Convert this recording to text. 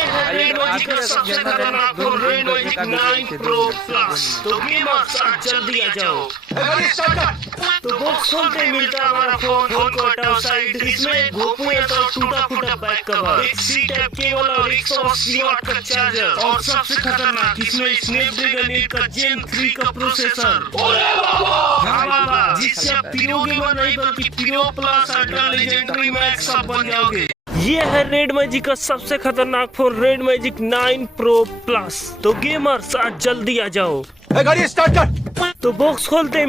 ये है red magic का सबसे खतरनाक phone red magic 9 pro plus. तो गेमर्स आज जल्दी आ जाओ। तो बॉक्स खोलते ही मिलता है हमारा फोन को हटाओ साइड। इसमें गोपू या तो टूटा फूटा बैक कवर, एक सी टाइप केबल और 180 वाट का चार्जर, और सबसे खतरनाक इसमें स्नैपड्रैगन 8 का जेन 3 का प्रोसेसर। हाँ बाबा, जिससे आप प्रो गेमर नहीं बल्कि pro plus ultra legendary max सब बन जाओगे। ये है रेड मैजिक का सबसे खतरनाक phone red magic 9 pro plus. तो गेमर्स आज जल्दी आ जाओ। गाड़ी स्टार्ट कर। तो बॉक्स खोलते